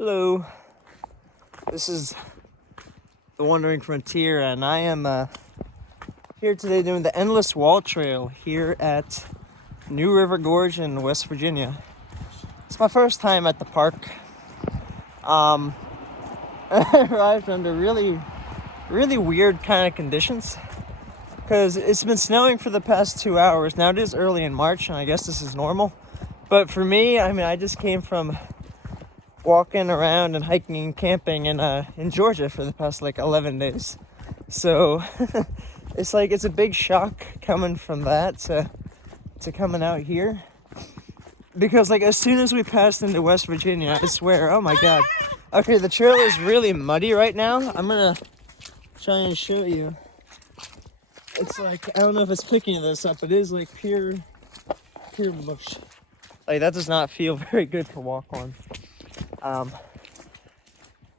Hello, this is the Wandering Frontier, and I am here today doing the Endless Wall Trail here at New River Gorge in West Virginia. It's my first time at the park. I arrived under really weird kind of conditions because it's been snowing for the past 2 hours. Now it is early in March, and I guess this is normal. But for me, I just came from walking around and hiking and camping in Georgia for the past 11 days. So it's a big shock coming from that to coming out here. Because as soon as we passed into West Virginia, I swear, oh my god. Okay, the trail is really muddy right now. I'm gonna try and show you. It's I don't know if it's picking this up, but it is pure mush. That does not feel very good to walk on.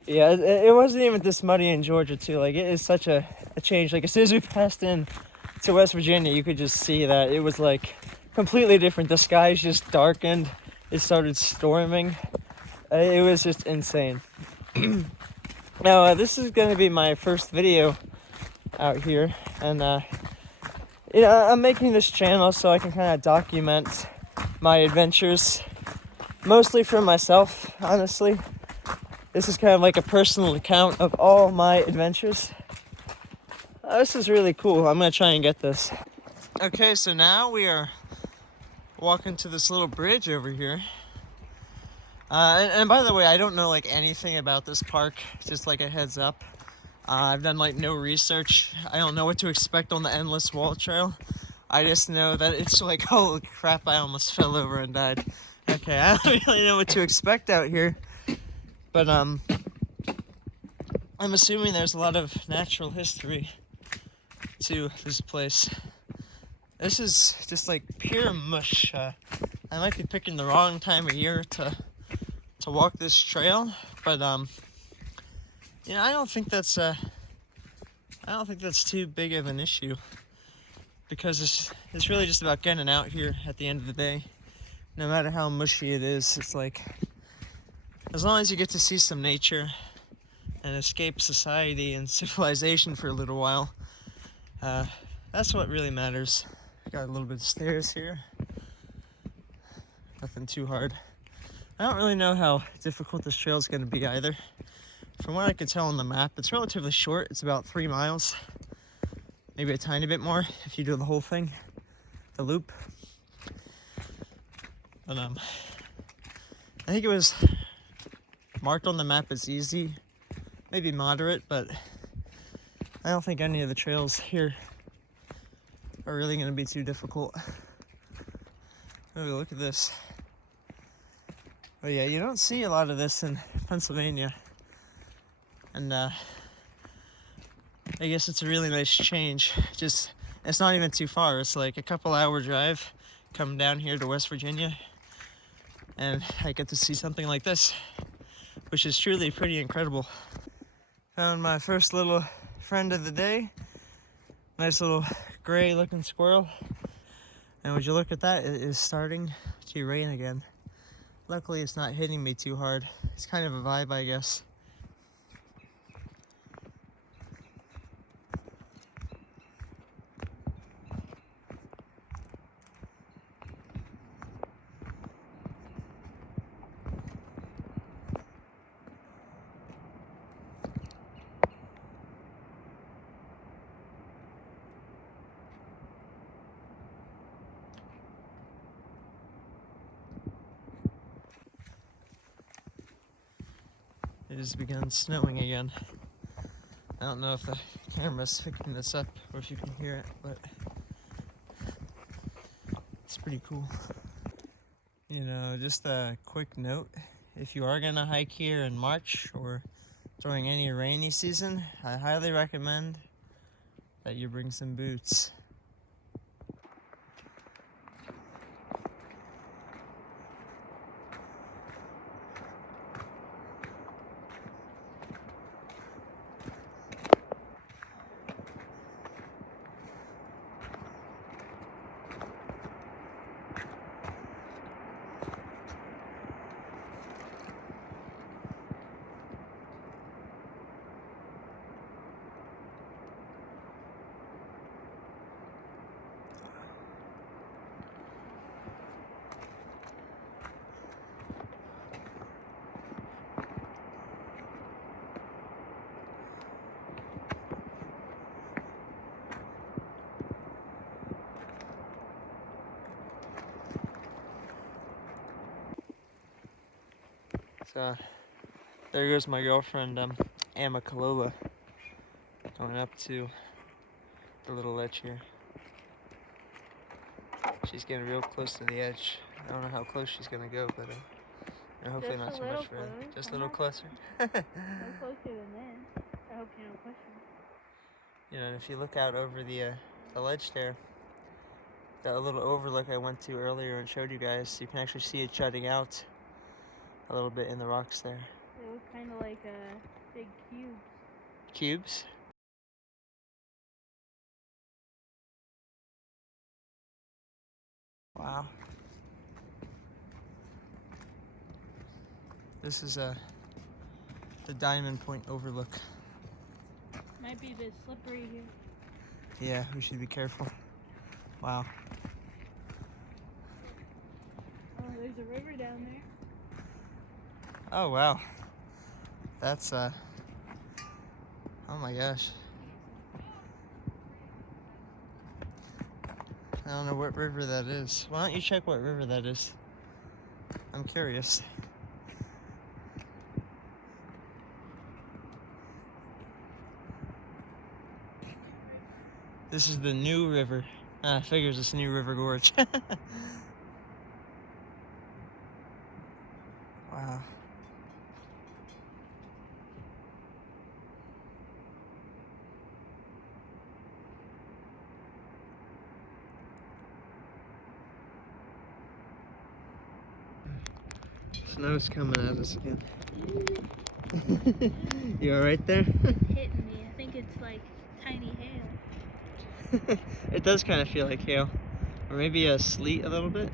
Yeah, it wasn't even this muddy in Georgia too. It is such a change. As soon as we passed in to West Virginia, you could just see that it was completely different. The skies just darkened. It started storming. It was just insane. Now, this is going to be my first video out here, and I'm making this channel so I can kind of document my adventures, mostly for myself, honestly. This is kind of a personal account of all my adventures. This is really cool. I'm going to try and get this. Okay, so now we are walking to this little bridge over here. And by the way, I don't know anything about this park, just a heads up. I've done no research. I don't know what to expect on the Endless Wall Trail. I just know that it's holy crap, I almost fell over and died. Okay, I don't really know what to expect out here. But I'm assuming there's a lot of natural history to this place. This is just pure mush. I might be picking the wrong time of year to walk this trail, but I don't think that's too big of an issue, because it's really just about getting out here at the end of the day. No matter how mushy it is, it's as long as you get to see some nature and escape society and civilization for a little while, that's what really matters. Got a little bit of stairs here. Nothing too hard. I don't really know how difficult this trail is going to be either. From what I can tell on the map, it's relatively short. It's about 3 miles. Maybe a tiny bit more if you do the whole thing, the loop. But I think it was marked on the map as easy, maybe moderate, but I don't think any of the trails here are really going to be too difficult. Oh, look at this. Oh yeah, you don't see a lot of this in Pennsylvania, and I guess it's a really nice change. Just, it's not even too far. It's a couple hour drive coming down here to West Virginia, and I get to see something like this, which is truly pretty incredible. Found my first little friend of the day. Nice little gray looking squirrel. And would you look at that, it is starting to rain again. Luckily it's not hitting me too hard. It's kind of a vibe, I guess. It has begun snowing again. I don't know if the camera's picking this up or if you can hear it, but it's pretty cool. Just a quick note, if you are gonna hike here in March or during any rainy season, I highly recommend that you bring some boots. So there goes my girlfriend, Amma Kalola, going up to the little ledge here. She's getting real close to the edge. I don't know how close she's gonna go, but hopefully not too much further. Just a little closer. No closer than this. I hope you don't push me. You know, and if you look out over the ledge there, that little overlook I went to earlier and showed you guys, you can actually see it jutting out a little bit in the rocks there. They look kind of like big cubes. Cubes? Wow. This is the Diamond Point overlook. Might be a bit slippery here. Yeah, we should be careful. Wow. Oh, there's a river down there. Oh, wow. That's, oh my gosh. I don't know what river that is. Why don't you check what river that is? I'm curious. This is the New River. Figures it's New River Gorge. Wow. Snow's coming at us again. You alright there? It's hitting me. I think it's like tiny hail. It does kind of feel like hail. Or maybe a sleet a little bit.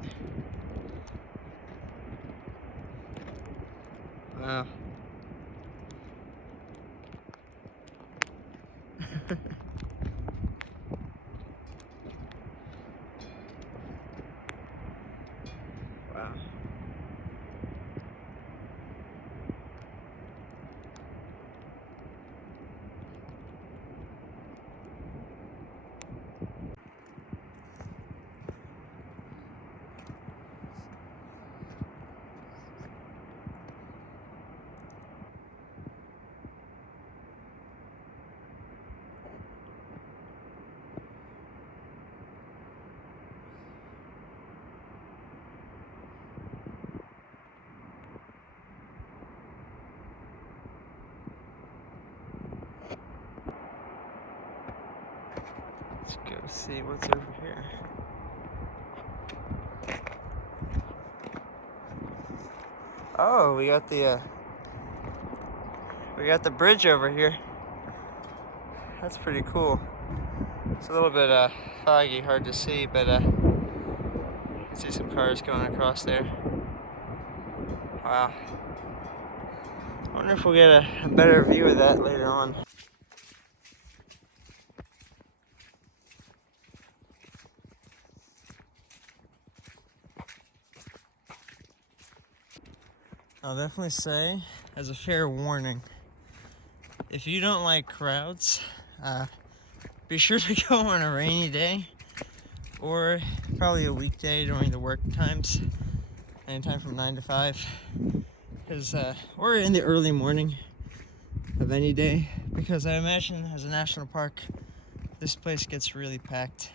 Wow. Wow. Let's go see what's over here. Oh, we got the bridge over here. That's pretty cool. It's a little bit foggy, hard to see, but you can see some cars going across there. Wow. I wonder if we'll get a better view of that later on. I'll definitely say, as a fair warning, if you don't like crowds, be sure to go on a rainy day or probably a weekday during the work times, anytime from 9 to 5, because or in the early morning of any day, because I imagine as a national park, this place gets really packed.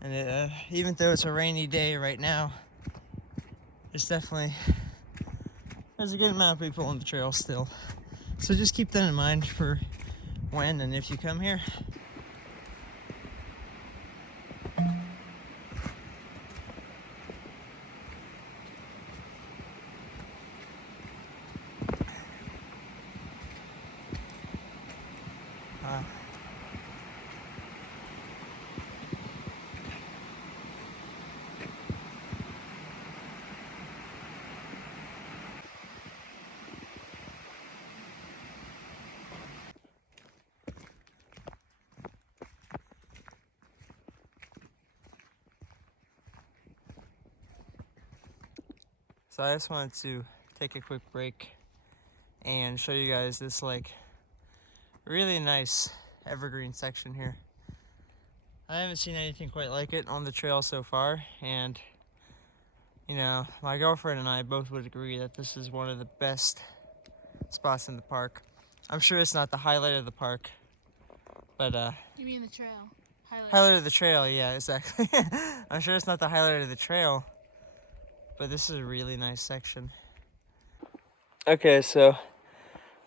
And even though it's a rainy day right now, there's a good amount of people on the trail still. So just keep that in mind for when and if you come here. So I just wanted to take a quick break and show you guys this like really nice evergreen section here. I haven't seen anything quite like it on the trail so far, and you know, my girlfriend and I both would agree that this is one of the best spots in the park. I'm sure it's not the highlight of the park, but You mean the trail? Highlight of the trail, yeah, exactly. I'm sure it's not the highlight of the trail, but this is a really nice section. Okay, so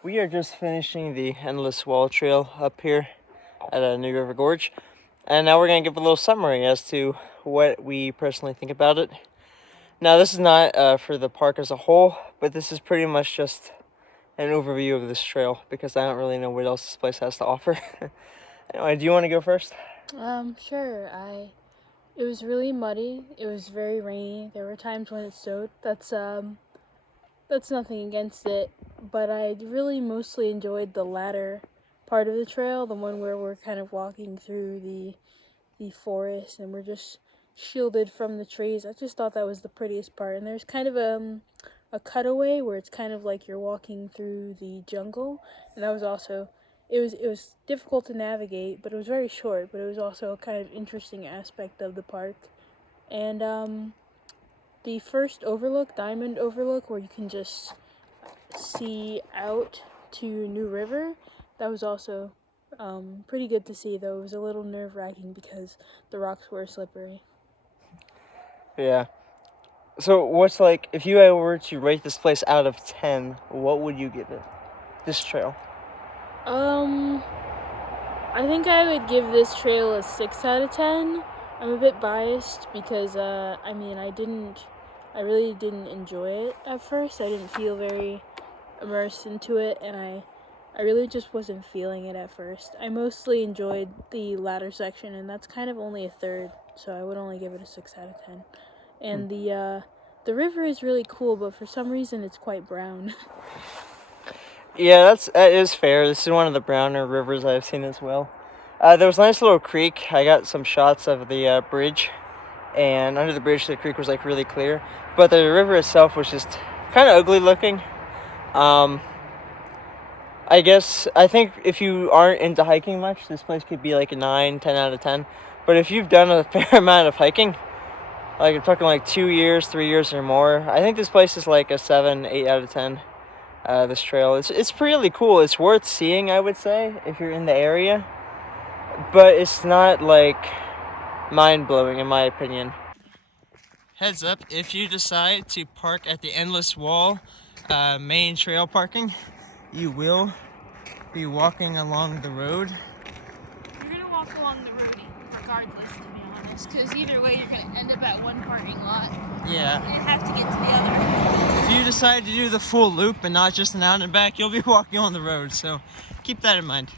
we are just finishing the Endless Wall Trail up here at New River Gorge, and now we're going to give a little summary as to what we personally think about it. Now, this is not for the park as a whole, but this is pretty much just an overview of this trail because I don't really know what else this place has to offer. Anyway, do you want to go first? Sure. It was really muddy. It was very rainy. There were times when it snowed. That's nothing against it, but I really mostly enjoyed the latter part of the trail, the one where we're kind of walking through the forest and we're just shielded from the trees. I just thought that was the prettiest part. And there's kind of a cutaway where it's kind of like you're walking through the jungle, and that was also it was difficult to navigate, but it was very short, but it was also a kind of interesting aspect of the park. And the first overlook, Diamond Overlook, where you can just see out to New River, that was also pretty good to see, though it was a little nerve-wracking because the rocks were slippery. Yeah. So what's like, if you were to rate this place out of 10, what would you give it? This trail? I think I would give this trail a 6 out of 10. I'm a bit biased because, I really didn't enjoy it at first. I didn't feel very immersed into it, and I really just wasn't feeling it at first. I mostly enjoyed the latter section, and that's kind of only a third, so I would only give it a 6 out of 10. And the river is really cool, but for some reason it's quite brown. Yeah, that is fair. This is one of the browner rivers I've seen as well. There was a nice little creek. I got some shots of the bridge, and under the bridge the creek was like really clear, but the river itself was just kind of ugly looking. I think if you aren't into hiking much, this place could be like a 9, 10 out of 10. But if you've done a fair amount of hiking, like I'm talking like 2 years, 3 years or more, I think this place is like a 7, 8 out of 10. This trail, it's really cool. It's worth seeing, I would say, if you're in the area. But it's not like mind-blowing in my opinion. Heads up, if you decide to park at the Endless Wall main trail parking, you will be walking along the road. You're gonna walk along the road regardless, to be honest, because either way you're gonna end up at one parking lot. Yeah. You have to get to the other. If you decide to do the full loop and not just an out and back, you'll be walking on the road, so keep that in mind.